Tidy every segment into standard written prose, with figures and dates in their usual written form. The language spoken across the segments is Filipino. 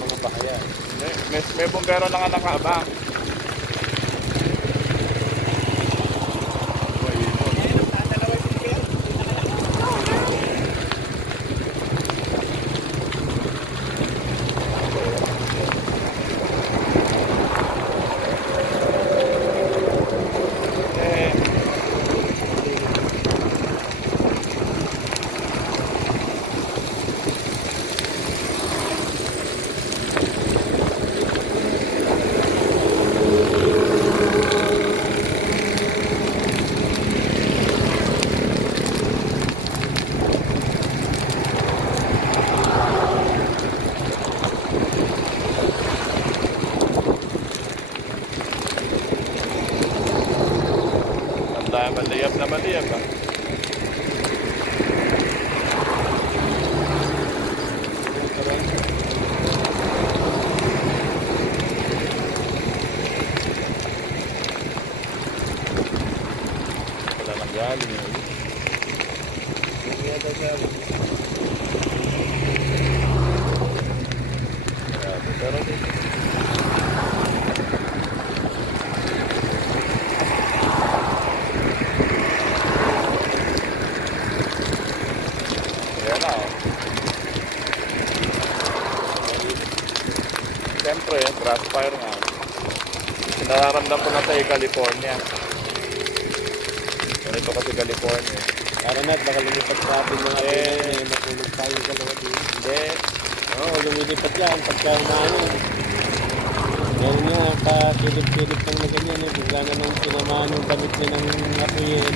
mga bahayan. May bumbero na nga nakaabang. Maliyab na maliyab ah. Wala nang galing eh. Pero dito siyempre, grass fire nga. Nararamdam ko na sa California. Ganito kasi California. Para na, baka lumipat sa atin mga matulog tayo sa loob din. Hindi. Oo, lumilipat yan. Pagka umayon. Ganyan nyo, pa-kilip-kilip lang na ganyan. Bigla na nang sinamahan yung damit niya ng apuyin.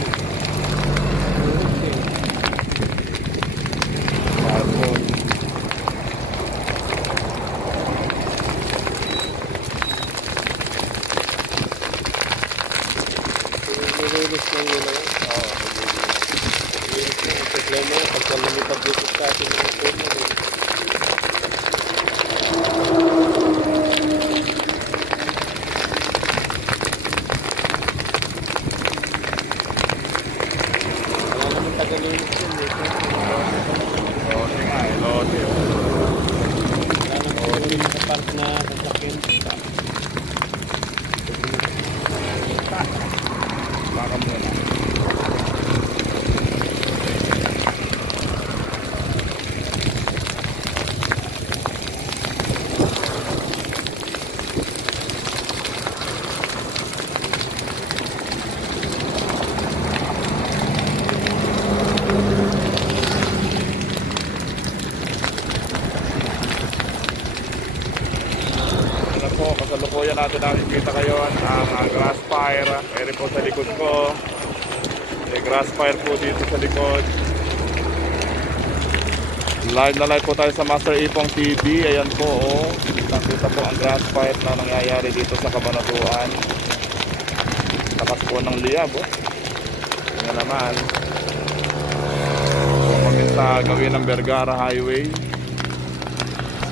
Carbon. Nililis lang yun na yun. Oo. Nililis lang. Ang problema yun. Pagka lumipad dito sa atin ng puno. Wala naman tagalinis yun. Lote nga eh. Lote. Wala naman yung nakapark na sasakyan. Baka muna. Po, kasalukuyan natin nakikita kayo ang grass fire. Eri po sa likod ko. May grass fire po dito sa likod. Live na live po tayo sa Master Ipong TV. Ayan po, oh. Nakita po ang grass fire na nangyayari dito sa Cabanatuan. Lakas po ng liyab, oh. Tingnan naman. Pumamit sa gawin ng Vergara Highway.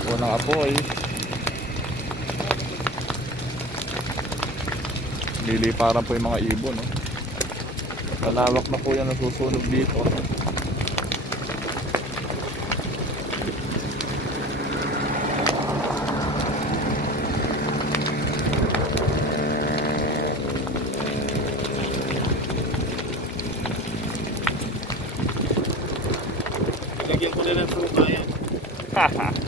Po ng apoy. Liliparan po yung mga ibon, no? Malawak na po yan nasusunog dito. Ilagyan ko na ng suka yan. Haha.